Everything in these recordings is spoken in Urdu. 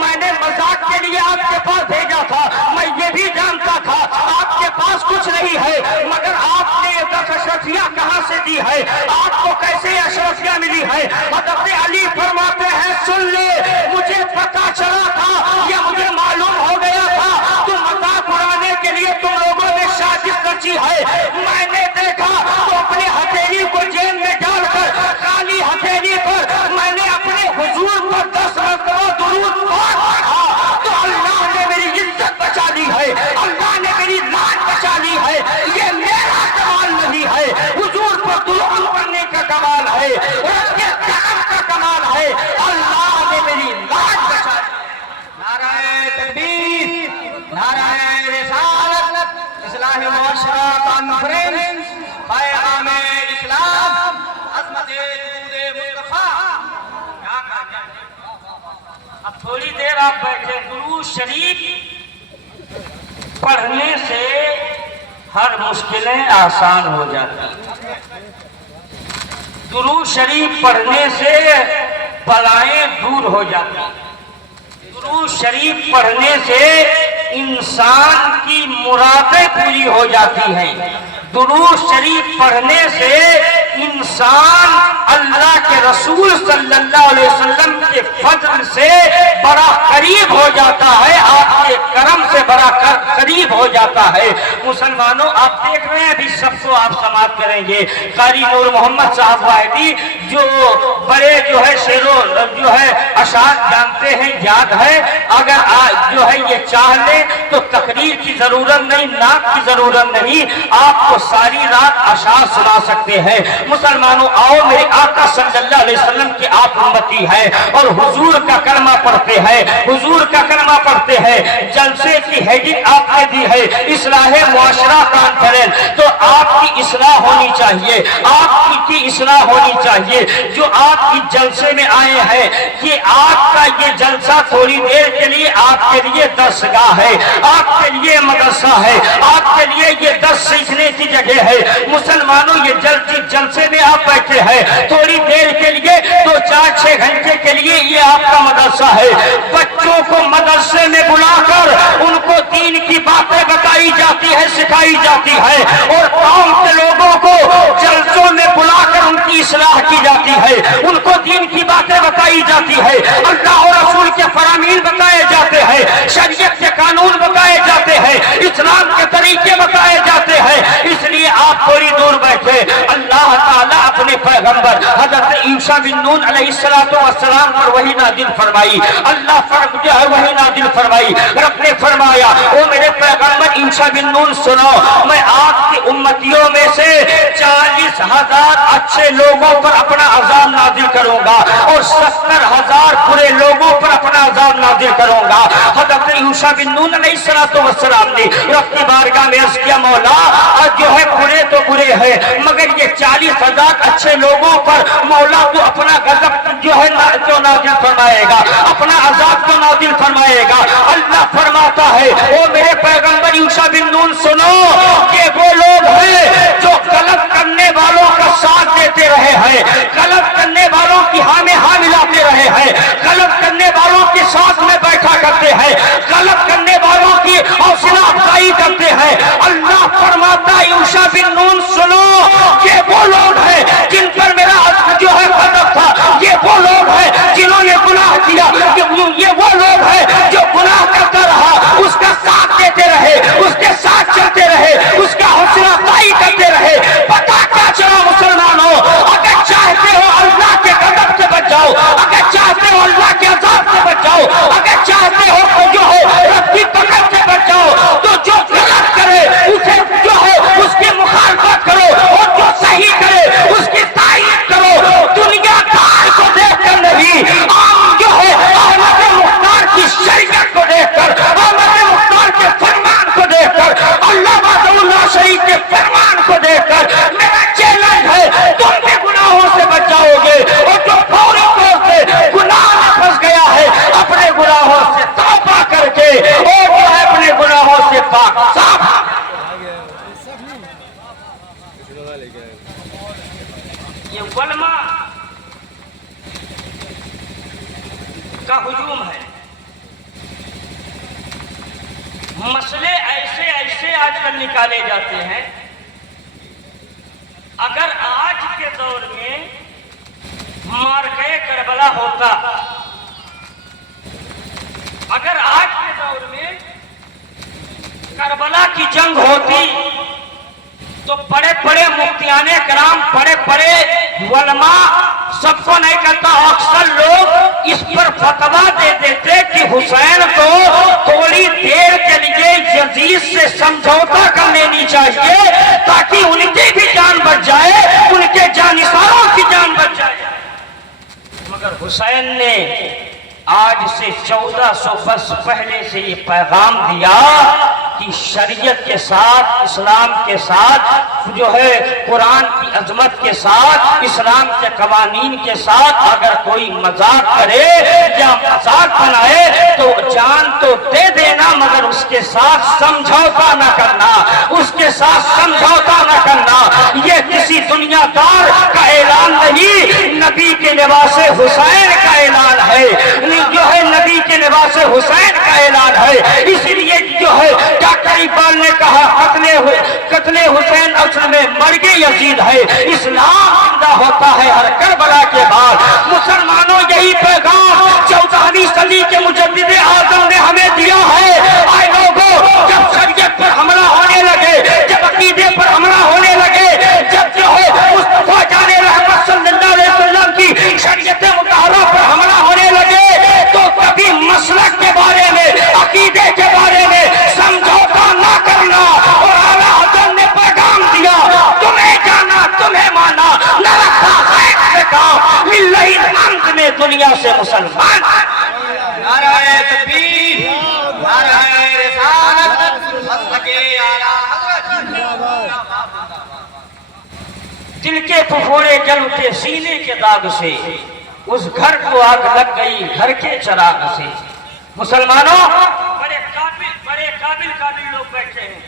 میں نے مذاق کے لیے آپ کے پاس بھیجا تھا، میں یہ بھی جانتا تھا آپ کے پاس کچھ نہیں ہے، مگر آپ نے یہ 10 اشرفیہ کہاں سے دی ہے؟ آپ کو کیسے اشرفیہ ملی ہے؟ حضرت علی فرماتے ہیں سن لے، مجھے پتا چلا تھا، یہ مجھے معلوم ہو گیا تھا، تم مذاق اڑانے کے لیے تم لوگوں نے سازش رچی ہے۔ میں نے دیکھا تو اپنی ہتھیلی کو جیب میں ڈال کر خالی ہتھیلی پر میں نے اپنے حضور پر 10 مرتبہ درود پڑھا تو اللہ نے میری عزت بچا لی ہے، اللہ نے میری لان بچا لی ہے۔ یہ میرا کمال نہیں ہے، حضور پر درود پڑھنے کا کمال ہے، اس کے کرم کا کمال ہے، اللہ نے میری لان بچا لی۔ نعرہ تکبیر، نعرہ رسالت، اصلاح معاشرہ کانفرنس، پیغام اسلام، عظمت درود مصطفیٰ۔ اب تھوڑی دیر آپ بیٹھے، درود شریف پڑھنے سے ہر مشکلیں آسان ہو جاتی، درود شریف پڑھنے سے بلائیں دور ہو جاتی، درود شریف پڑھنے سے انسان کی مرادیں پوری ہو جاتی ہیں، درود شریف پڑھنے سے انسان اللہ کے رسول صلی اللہ علیہ وسلم کے فضل سے بڑا قریب ہو جاتا ہے، آپ کے کرم سے بڑا قریب ہو جاتا ہے۔ مسلمانوں آپ دیکھ رہے ہیں، ابھی سب کو آپ سماعت کریں گے، قاری نور محمد صاحب واحدی جو بڑے جو ہے شعروں جو ہے اشعار جانتے ہیں، یاد ہے، اگر جو ہے یہ چاہ لیں تو تقریر کی ضرورت نہیں، نعت کی ضرورت نہیں، آپ کو ساری رات اشعار سنا سکتے ہیں۔ مسلمانوں آؤ، میرے آقا صلی اللہ علیہ وسلم کی آپ امتی ہیں اور حضور کا کلمہ پڑھتے ہیں، حضور کا کلمہ پڑھتے ہیں، جلسے کی ہیڈنگ آپ نے دی ہے اصلاح معاشرہ کانفرنس، تو آپ کی اصلاح ہونی چاہیے، آپ کی اصلاح ہونی چاہیے۔ جو آپ کی جلسے میں آئے ہیں کہ آپ کا یہ جلسہ تھوڑی دیر کے لیے آپ کے لیے درسگاہ ہے، آپ کے لیے مدرسہ ہے، آپ کے لیے یہ درس سیکھنے کی جگہ ہے۔ مسلمانوں یہ جلسے میں آپ بیٹھے ہیں تھوڑی دیر کے لیے، 2-4-6 گھنٹے کے لیے، یہ آپ کا مدرسہ ہے۔ بچوں کو مدرسے میں بلا کر ان کو دین کی باتیں بتائی جاتی ہے، سکھائی جاتی ہے، اور قوم کے لوگوں کو جلسوں میں بلا کر ان کی اصلاح کی جاتی ہے، ان کو دین کی باتیں بتائی جاتی ہے، اللہ اور رسول کے فرامین بتائے جاتے ہیں، شریعت کے قانون بتائے جاتے ہیں، اسلام کے طریقے بتائے جاتے ہیں۔ اس لیے آپ تھوڑی دور بیٹھے، اللہ تعالیٰ اپنے پیغمبر حضرت عیسیٰ بن نون علیہ السلام پر وحی نازل فرمائی، اللہ جو ہے وحی نازل فرمائی، رب نے فرمایا او میرے پیغمبر عیسیٰ بن نون سنو، میں آپ کی امتیوں میں سے 40,000 اچھے لوگوں پر اپنا عذاب نازل کروں گا اور 70,000 برے لوگوں پر اپنا عذاب نازل کروں گا۔ حضرت عیسیٰ بن نون علیہ السلام نے رب کی بارگاہ میں عرض کیا مولا جو ہے برے تو برے ہیں مگر یہ 40,000 اچھے لوگوں پر مولا تو اپنا غضب جو ہے تو نازل فرمائے گا، اپنا عذاب تو نازل فرمائے گا۔ اللہ فرماتا ہے او میرے پیغمبر عیسیٰ بن نون سنو کہ وہ لوگ ہیں جو غلط کرنے والوں کا ساتھ دیتے رہے ہیں، غلط کرنے والوں کی ہاں میں ہاں ملاتے رہے ہیں، غلط کرنے والوں کے ساتھ میں بیٹھا کرتے ہیں، غلط کرنے والوں کی حوصلہ افزائی کرتے ہیں۔ اللہ فرماتا ہے عیسیٰ بن نون سنو کہ وہ لوگ ہیں جن پر میرا جو ہے غضب تھا، یہ وہ لوگ ہیں جنہوں نے گناہ کیا، یہ وہ لوگ ہیں جو گناہ کرتا رہا، اس کا ساتھ دیتے رہے، اس کے ساتھ چلتے رہے، اس کا حوصلہ افزائی کرتے رہے۔ پتہ کیا چلا مسلمانوں، اگر چاہتے ہو اللہ کے غضب سے بچ جاؤ، اگر چاہتے ہو اللہ کے عذاب سے بچ جاؤ، اگر چاہتے ہو جو ہے رب کی پکڑ سے بچ جاؤ، تو جو غلط کرے اسے جو ہے اس کی مخالفت کرو اور جو صحیح کرے اس کی تائید کرو۔ دنیا دار کو دیکھ کر نہیں، عام جو ہے احمد مختار کی شریعت کو دیکھ کر، احمد مختار کے فرمان کو دیکھ کر، اللہ اللہ شریف کے فرمان کو دیکھ کر میرا چیلنج ہے تم بھی گناہوں سے بچ جاؤ گے، اور جو فوری طور سے گناہ میں پھنس گیا ہے اپنے گناہوں سے توبہ کر کے اور جو ہے اپنے گناہوں سے پاک صاف۔ یہ علماء کا ہجوم ہے، مسئلے ایسے ایسے آج کل نکالے جاتے ہیں. اگر آج کے دور میں معرکہ کربلا ہوتا، اگر آج کے دور میں کربلا کی جنگ ہوتی تو بڑے بڑے مفتیان کرام، بڑے بڑے علماء، سب کو نہیں کرتا، اکثر لوگ اس پر فتویٰ دے دیتے کہ حسین کو تھوڑی دیر کے لیے یزید سے سمجھوتا کر لینی چاہیے تاکہ ان کی بھی جان بچ جائے، ان کے جانثاروں کی جان بچ جائے. مگر حسین نے آج سے 1400 برس پہلے سے یہ پیغام دیا کہ شریعت کے ساتھ، اسلام کے ساتھ، جو ہے قرآن کی عظمت کے ساتھ، اسلام کے قوانین کے ساتھ اگر کوئی مذاق کرے یا مذاق بنائے تو جان تو دے دینا، مگر اس کے ساتھ سمجھوتا نہ کرنا، اس کے ساتھ سمجھوتا نہ کرنا. یہ کسی دنیا دار کا اعلان نہیں، نبی کے لباس حسین کا اعلان ہے، جو ہے نبی کے لباس حسین کا اعلان ہے. اس لیے جو ہے ڈاکٹر اقبال نے کہا قتل حسین اصل میں مرگ یزید ہے، اسلام زندہ ہوتا ہے ہر کربلا کے بعد. مسلمانوں یہی پیغام 14ویں صدی کے مجدد اعظم نے ہمیں دیا ہے. اے لوگوں، جب شریعت پر حملہ ہونے لگے، جب عقیدے پر حملہ ہونے لگے، جب جو ہے مصطفیٰ جان رحمت صلی اللہ علیہ وسلم کی شریعت مطہرہ پر حملہ ہونے لگے تو کبھی مسلک کے بارے میں، عقیدے کے بارے میں سمجھوتا نہ کرنا. اور اعلیٰ حضرت نے پیغام دیا، تمہیں جانا، تمہیں مانا، نہ رکھا خیر سے کام، للہ الحمد میں دنیا سے مسلمان. نعرہ تکبیر، نعرہ رسالت، مسلک اعلیٰ حضرت. دل کے پھپھوڑے جل اٹھے سینے کے داغ سے، اس گھر کو آگ لگ گئی گھر کے چراغ سے. مسلمانوں، بڑے قابل لوگ بیٹھے ہیں،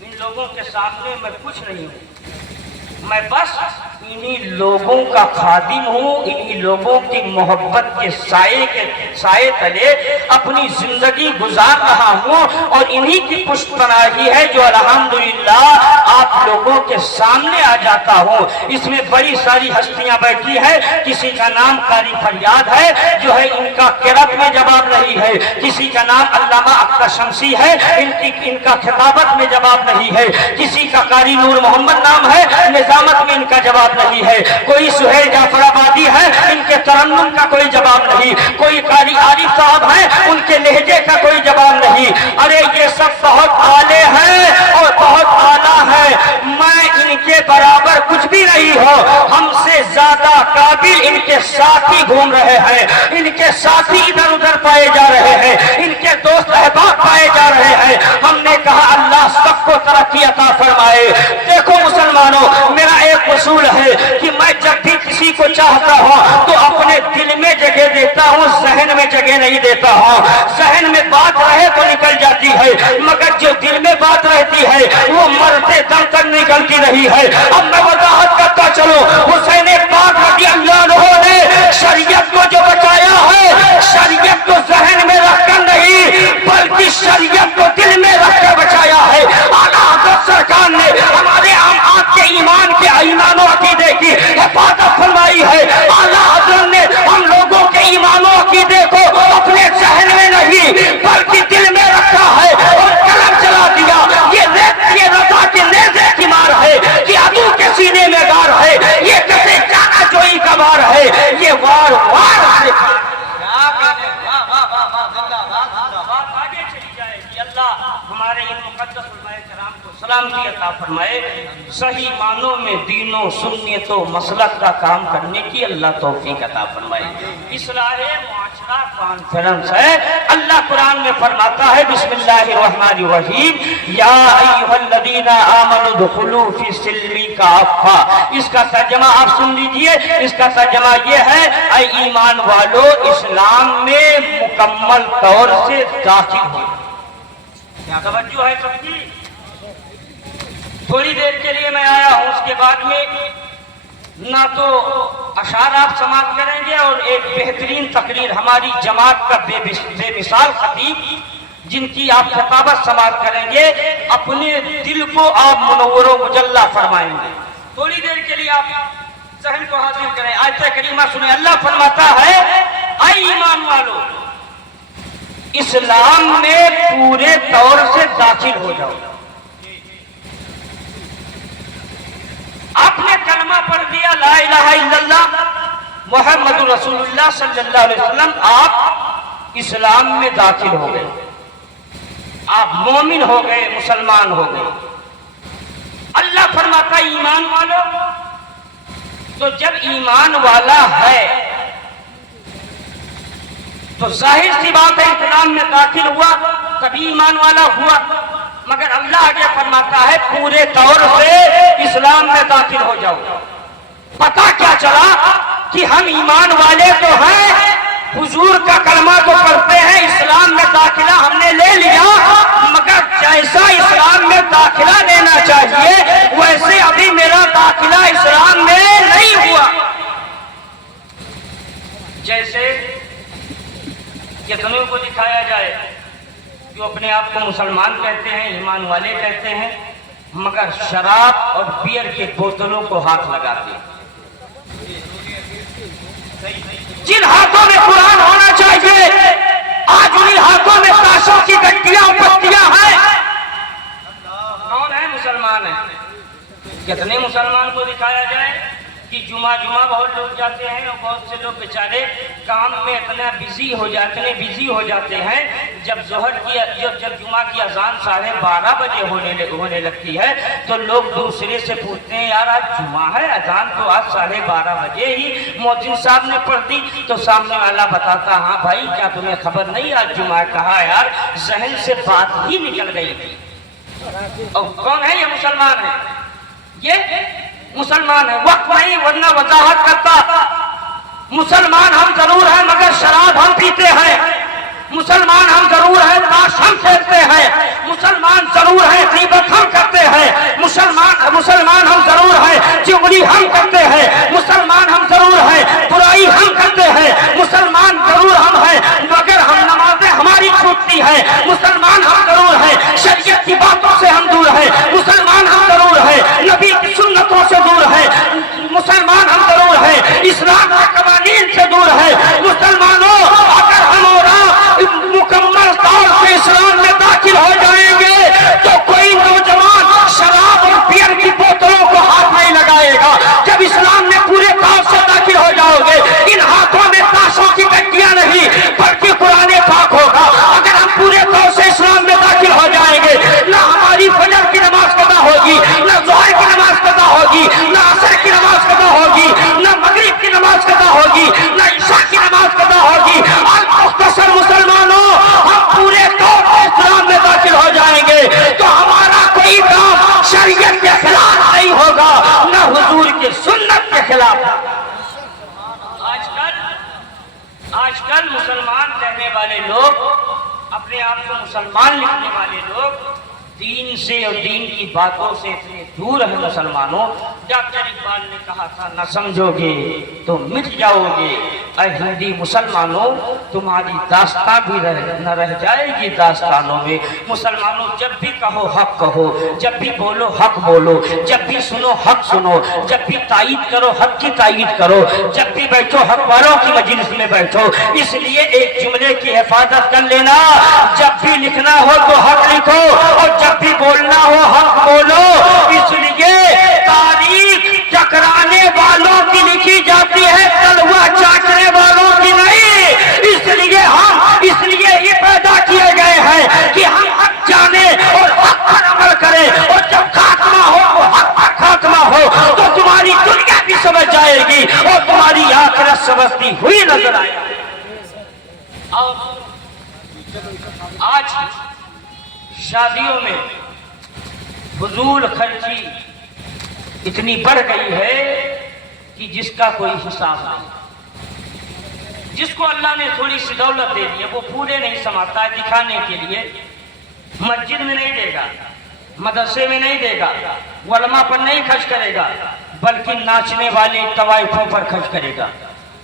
ان لوگوں کے سامنے میں کچھ نہیں ہوں، میں بس انہی لوگوں کا خادم ہوں، انہی لوگوں کی محبت کے سائے تلے اپنی زندگی گزار رہا ہوں، اور انہی کی پشت پناہی ہے جو الحمدللہ آپ لوگوں کے سامنے آ جاتا ہوں. اس میں بڑی ساری ہستیاں بیٹھی ہیں، کسی کا نام قاری فریاد ہے جو ہے ان کا قرأت میں جواب نہیں ہے، کسی کا نام علامہ اختر شمسی ہے، ان کا خطابت میں جواب نہیں ہے، کسی کا قاری نور محمد نام ہے، نظامت میں ان کا جواب نہیں ہے، کوئی سہیل جعفر آبادی ہے، ان کے ترنم کا کوئی جواب نہیں، کوئی قاری عارف صاحب ہے، ان کے لہجے کا کوئی جواب نہیں. ارے یہ سب بہت اعلی ہیں اور بہت اعلیٰ ہیں، میں ان کے برابر کچھ بھی نہیں ہوں. ہم سے زیادہ قابل ان کے ساتھی گھوم رہے ہیں، ان کے ساتھی ادھر ادھر پائے جا رہے ہیں، ان کے دوست احباب پائے جا رہے ہیں. ہم نے کہا اللہ سب کو ترقی عطا فرمائے. دیکھو مسلمانوں، میرا ایک اصول ہے کہ میں جب بھی کسی کو چاہتا ہوں تو اپنے دل میں جگہ دیتا ہوں، ذہن میں جگہ نہیں دیتا ہوں. ذہن میں بات رہے تو نکل جاتی ہے، مگر جو دل میں بات رہتی ہے وہ مرتے دم تک نکلتی نہیں ہے. اب میں وضاحت کرتا چلوں، حسین پاک رضی اللہ عنہ نے شریعت کو جو بچایا ہے، شریعت کو ذہن میں رکھ کر نہیں بلکہ شریعت کو دل میں رکھ کر بچایا ہے. اعلیٰ حضرت سرکار نے ہمارے آپ کے ایمان کے ایمان و عقیدے کی حفاظت فرمائی ہے. اعلیٰ حضرت نے ہم لوگوں کے ایمان و عقیدے کو اپنے ذہن میں نہیں بلکہ دل میں رکھا ہے اور قلم چلا دیا. یہ رضا کے نیزے کی مار ہے، یہ عدو کے سینے میں گار ہے، یہ کسے جانا جوئی کا وار ہے، یہ وار سے آگے چلی جائے گی. اللہ ہمارے ان مقدس علماء کرام کو سلامتی عطا فرمائے، صحیح معنوں میں دین و سنت و مسلک کا کام کرنے کی اللہ توفیق عطا فرمائے. اصلاح معاشرہ کانفرنس ہے. اللہ قرآن میں فرماتا ہے بسم اللہ الرحمن الرحیم، یا ایھا الذین آمنوا ادخلوا فی السلم کافہ. اس کا ترجمہ آپ سن لیجئے. اس کا ترجمہ یہ ہے، اے ایمان والو اسلام میں مکمل طور سے داخل ہو. توجہ ہے سب کی؟ تھوڑی دیر کے لیے میں آیا ہوں، اس کے بعد میں نہ تو اشعار آپ سماعت کریں گے اور ایک بہترین تقریر ہماری جماعت کا بے مثال خطیب جن کی آپ خطابت سماعت کریں گے اپنے دل کو آپ منور و مجلہ فرمائیں گے. تھوڑی دیر کے لیے آپ ذہن کو حاضر کریں. آیت کریمہ سنیں. اللہ فرماتا ہے اے ایمان والو اسلام میں پورے طور سے داخل ہو جاؤ. آپ نے کلمہ پڑھ دیا لا الہ الا اللہ محمد رسول اللہ صلی اللہ علیہ وسلم, آپ اسلام میں داخل ہو گئے, آپ مومن ہو گئے, مسلمان ہو گئے. اللہ فرماتا ہے ایمان والو, تو جب ایمان والا ہے تو ظاہر سی بات ہے اسلام میں داخل ہوا تبھی ایمان والا ہوا. مگر اللہ آگے فرماتا ہے پورے طور سے اسلام میں داخل ہو جاؤ. پتہ کیا چلا کہ ہم ایمان والے تو ہیں, حضور کا کلمہ تو پڑھتے ہیں, اسلام میں داخلہ ہم نے لے لیا, مگر جیسا اسلام میں داخلہ لینا چاہیے ویسے ابھی میرا داخلہ اسلام میں نہیں ہوا. جیسے کتنوں کو دکھایا جائے جو اپنے آپ کو مسلمان کہتے ہیں, ایمان والے کہتے ہیں, مگر شراب اور بیئر کے بوتلوں کو ہاتھ لگاتے ہیں. جن ہاتھوں میں قرآن ہونا چاہیے آج انہی ہاتھوں میں تاشوں کی گٹیاں اور پتیاں ہیں. کون ہے مسلمان ہیں؟ کتنے مسلمان کو دکھایا جائے کہ جمعہ بہت لوگ جاتے ہیں اور بہت سے لوگ بیچارے کام میں اتنا بزی ہو جاتے ہیں. جب جمعہ کی اذان 12:30 بجے ہونے لگتی ہے تو لوگ دوسرے سے پوچھتے ہیں یار آج جمعہ ہے, اذان تو آج 12:30 بجے ہی مؤذن صاحب نے پڑھ دی. تو سامنے والا بتاتا ہاں بھائی کیا تمہیں خبر نہیں آج جمعہ, کہا یار ذہن سے بات ہی نکل گئی تھی. اور کون ہے یہ مسلمان ہے؟ یہ مسلمان ہے. وقت نہیں ورنہ وضاحت کرتا. مسلمان ہم ضرور ہیں مگر شراب ہم پیتے ہیں. مسلمان ہم ضرور ہیں تاش ہم کھیلتے ہیں. مسلمان ضرور ہیں غیبت ہم کرتے ہیں. مسلمان ہم ضرور ہیں چغلی ہم کرتے ہیں. مسلمان ہم ضرور ہیں برائی ہم کرتے ہیں. مسلمان ضرور ہم ہیں مگر ہم نمازیں ہماری چھوٹتی ہیں. مسلمان ہم ضرور ہیں شریعت کی باتوں سے ہم دور ہیں. مسلمان ہم ضرور ہیں نبی کی سنتوں سے دور ہیں. مسلمان ہم ضرور ہیں اسلام کے قوانین سے دور ہیں. مسلمانوں اگر ہم اور مکمل طور سے اسلام میں داخل ہو جائیں گے تو کوئی نوجوان شراب اور بیئر کی بوتلوں کو ہاتھ نہیں لگائے گا. جب اسلام میں پورے طور سے داخل ہو جاؤ گے ان ہاتھوں میں تاشوں کی گٹیاں نہیں بلکہ قرآن پاک ہوگا. اگر ہم پورے طور سے اسلام میں داخل ہو جائیں گے نہ ہماری فجر کی نماز قضا ہوگی, نہ ظہر کی نماز قضا ہوگی, نہ عصر کی نماز قضا ہوگی, نہ مغرب کی نماز قضا ہوگی, نہ عشاء کی نماز قضا ہوگی. اور مختصر مسلمانوں ہم پورے طور پر اسلام میں داخل ہو جائیں گے تو ہمارا کوئی کام شریعت کے خلاف نہیں ہوگا نہ حضور کی سنت کے خلاف. آج کل مسلمان کہنے والے لوگ, اپنے آپ کو مسلمان لکھنے والے لوگ دین سے اور دین کی باتوں سے اتنے دور ہیں. مسلمانوں ڈاکٹر اقبال نے کہا تھا نہ سمجھو گے تو مٹ جاؤ گے. اے ہندی مسلمانوں تمہاری داستان بھی نہ رہ جائے گی داستانوں میں. مسلمانوں جب بھی کہو حق کہو, جب بھی بولو حق بولو, جب بھی سنو حق سنو, جب بھی تائید کرو حق کی تائید کرو, جب بھی بیٹھو حق والوں کی مجلس میں بیٹھو. اس لیے ایک جملے کی حفاظت کر لینا, جب بھی لکھنا ہو تو حق لکھو اور جب بھی بولنا ہو حق بولو. اس لیے تاریخ ٹکرانے والوں کی لکھی جاتی ہے, تلوا چاٹنے والوں کی نہیں. اس لیے یہ پیدا کیے گئے ہیں کہ ہم حق جانے اور حق پر عمل کریں, اور جب خاتمہ ہو تو حق پر خاتمہ ہو تو تمہاری دنیا بھی سمجھ جائے گی اور تمہاری آخرت سمجھتی ہوئی نظر آئے گی. آج شادیوں میں فضول خرچی اتنی بڑھ گئی ہے کہ جس کا کوئی حساب نہیں. جس کو اللہ نے تھوڑی سی دولت دے دی ہے وہ پورے نہیں سماتا ہے دکھانے کے لیے. مسجد میں نہیں دے گا, مدرسے میں نہیں دے گا, علماء پر نہیں خرچ کرے گا, بلکہ ناچنے والے طوائفوں پر خرچ کرے گا.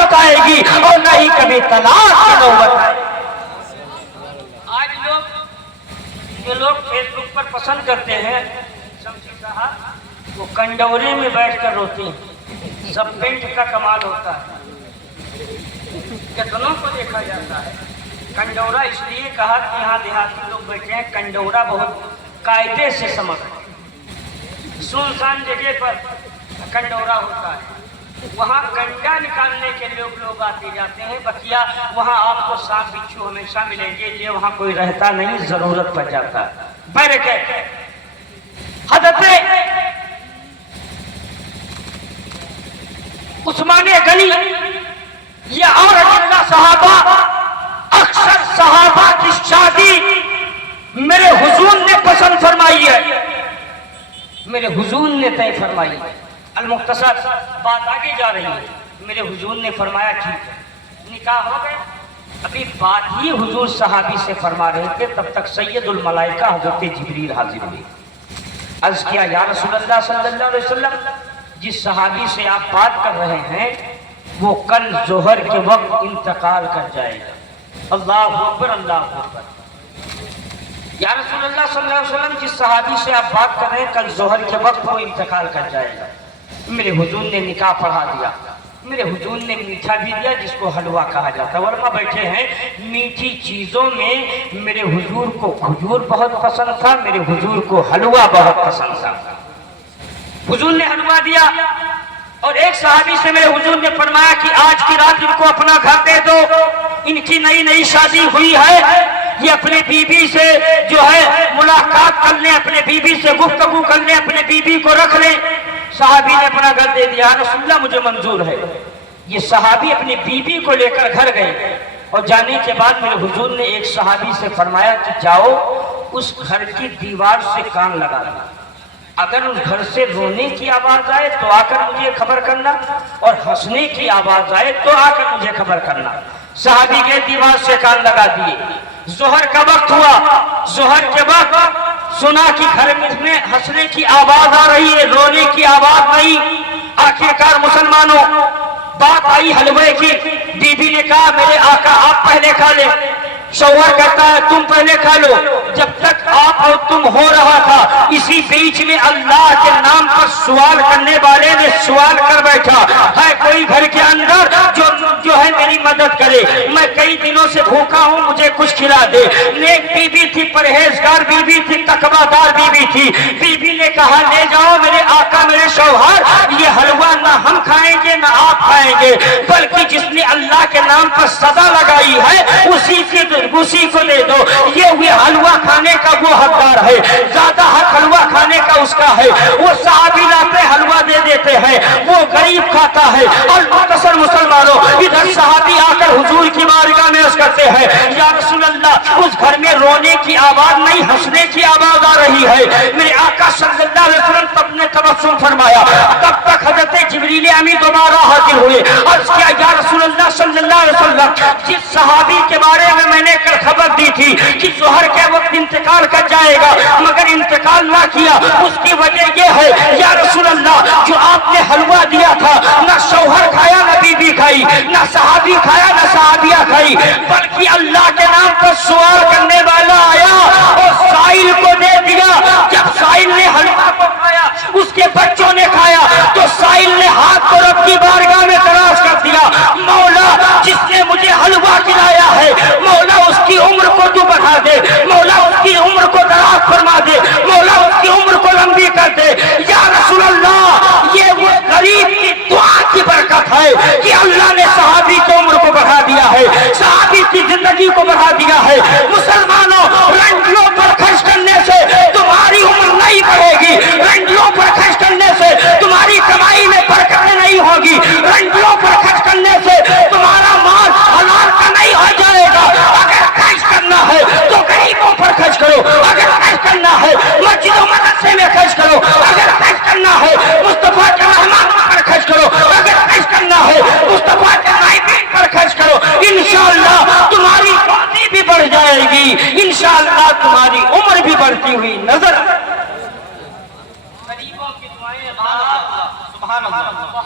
نوبت آئے گی اور نہ ہی کبھی طلاق کی نوبت آئے گی۔ آج جو لوگ فیس بک پر پسند کرتے ہیں شمسی صاحب، وہ کنڈورے میں بیٹھ کر روتے ہیں، سب پینٹ کا کمال ہوتا ہے، کتنوں کو دیکھا جاتا ہے۔ کنڈورا اس لیے کہا کہ یہاں دیہاتی لوگ بیٹھے ہیں، کنڈورا بہت قاعدے سے سمجھ، سنسان جگہ پر کنڈورا ہوتا ہے، وہاں کنڈا نکالنے کے لیے لوگ آتے جاتے ہیں، بقیہ وہاں آپ کو سانپ بچھو ہمیشہ ملیں گے، یہ وہاں کوئی رہتا نہیں، ضرورت پڑ جاتا ہے۔ بیرکے حضرت عثمان غنی یہ اور اجلہ صحابہ، اکثر صحابہ کی شادی میرے حضور نے پسند فرمائی ہے، میرے حضور نے طے فرمائی ہے۔ المختصر بات آگے جا رہی ہے، میرے حضور نے فرمایا ٹھیک ہے، نکاح ہو گئے۔ ابھی بات ہی حضور صحابی سے فرما رہے تھے، تب تک سید الملائکہ حضرت جبریل حاضر ہوئے۔ عرض کیا یا رسول اللہ صلی اللہ علیہ وسلم، جس صحابی سے آپ بات کر رہے ہیں وہ کل ظہر کے وقت انتقال کر جائے گا۔ اللہ اکبر، اللہ اکبر۔ یا رسول اللہ صلی اللہ علیہ وسلم، جس صحابی سے آپ بات کر رہے ہیں کل ظہر کے وقت وہ انتقال کر جائے گا۔ میرے حضور نے نکاح پڑھا دیا، میرے حضور نے میٹھا بھی دیا جس کو حلوہ کہا جاتا ہے۔ علماء بیٹھے ہیں، میٹھی چیزوں میں میرے حضور کو کھجور بہت پسند تھا، میرے حضور کو حلوہ بہت پسند تھا۔ حضور نے حلوہ دیا، اور ایک صحابی سے میرے حضور نے فرمایا کہ آج کی رات ان کو اپنا گھر دے دو، ان کی نئی نئی شادی ہوئی ہے، یہ اپنے بیوی سے جو ہے ملاقات کر لیں، اپنے بیوی سے گفتگو کر لیں، اپنے بیوی کو رکھ لیں۔ صحابی نے اپنا گھر دے دیا، رسول اللہ مجھے منظور ہے۔ یہ صحابی اپنی بیوی کو لے کر گھر گئے، اور جانے کے بعد میرے حضور نے ایک صحابی سے فرمایا کہ جاؤ اس گھر کی دیوار سے کان لگا دو، اگر اس گھر سے رونے کی آواز آئے تو آ کر مجھے خبر کرنا، اور ہنسنے کی آواز آئے تو آ کر مجھے خبر کرنا۔ صحابی کے دیوار سے کان لگا دیے۔ ظہر کا وقت ہوا، ظہر کے وقت سنا کہ گھر میں ہنسنے کی آواز آ رہی ہے، رونے کی آواز نہیں۔ آخرکار مسلمانوں بات آئی حلوے کی، بی بی نے کہا میرے آقا آپ پہلے کھا لیں، شوہر کہتا ہے تم پہلے کھا لو۔ جب تک آپ اور تم ہو رہا تھا، اسی بیچ میں اللہ کے نام پر سوال کرنے والے نے سوال کر بیٹھا ہے کوئی گھر کے اندر جو ہے میری مدد کرے، میں کئی دنوں سے بھوکا ہوں، مجھے کچھ کھلا دے۔ نیک بیوی تھی، پرہیزگار بیوی تھی، تقویٰ دار بیوی تھی۔ بیوی نے کہا لے جاؤ میرے آقا میرے شوہر، یہ حلوہ نہ ہم کھائیں گے نہ آپ کھائیں گے، بلکہ جس نے اللہ کے نام پر صدا لگائی ہے اسی کو دے دو، یہ حلوہ کھانے کا وہ حقدار ہے، زیادہ حق حلوہ کھانے کا اس کا ہے۔ وہ صحابی لاتے حلوہ دے دیتے ہیں، وہ غریب کھاتا ہے۔ اور مختصر مسلمانوں، ادھر صحابی آ کر حضور کی بارگاہ میں عرض کرتے ہیں یا رسول اللہ اس گھر میں رونے کی آواز نہیں ہنسنے کی آواز آ رہی ہے۔ میرے آقا صلی اللہ علیہ وسلم تب نے تبسم فرمایا، تب تک حضرت جبریل امی دوبارہ حاضر ہوئے۔ عرض کیا یا رسول اللہ صلی اللہ علیہ وسلم، جس صحابی کے بارے میں میں نے کل خبر دی تھی کہ ظہر کے وقت انتقال کر جائے گا مگر انتقال نہ کیا، اس کی وجہ یہ ہے یا رسول اللہ جو آپ نے حلوہ دیا تھا نہ شوہر کھایا نہ بیوی کھائی، نہ صحابی کھایا نہ صحابیہ کھائی، بلکہ اللہ کے نام پر سوال کرنے والا آیا اور سائل کو دے دیا۔ جب سائل نے حلوہ کو کھایا، اس کے بچوں نے کھایا، تو سائل نے ہاتھ کو رب کی بارگاہ میں دراز کر دیا، مولا جس نے مجھے حلوہ کھلایا ہے مولا اس کی عمر کو تو بڑھا دے، مولا اس کی عمر کو دراز فرما دے، مولا اس کی عمر کو لمبی کر دے۔ یا رسول اللہ یہ وہ غریب کی دعا کی برکت ہے کہ اللہ نے صحابی کی عمر کو بڑھا دیا ہے، صحابی کی زندگی کو بڑھا دیا ہے۔ مسلمانوں رنڈلوں پر خرچ کرنے سے تمہاری عمر نہیں بڑھے گی، رنڈلوں پر خرچ کرنے سے تمہاری کمائی میں برکت نہیں ہوگی، رنڈلوں پر خرچ کرنے سے تمہارا مال حلال کا نہیں ہو جائے گا۔ اگر خرچ کرنا ہے تو غریبوں پر خرچ کرو، اگر خرچ کرنا ہے مسجد و مدرسے میں خرچ کرو، اگر خرچ کرنا ہے مصطفیٰ کے مہمانوں پر خرچ کرو، اگر خرچ کرنا ہے مصطفیٰ کے غائبین پر خرچ کرو، انشاءاللہ تمہاری روزی بھی بڑھ جائے گی، انشاءاللہ تمہاری عمر بھی بڑھتی ہوئی نظر آئے گی۔ غریبوں کی دعائیں سبحان اللہ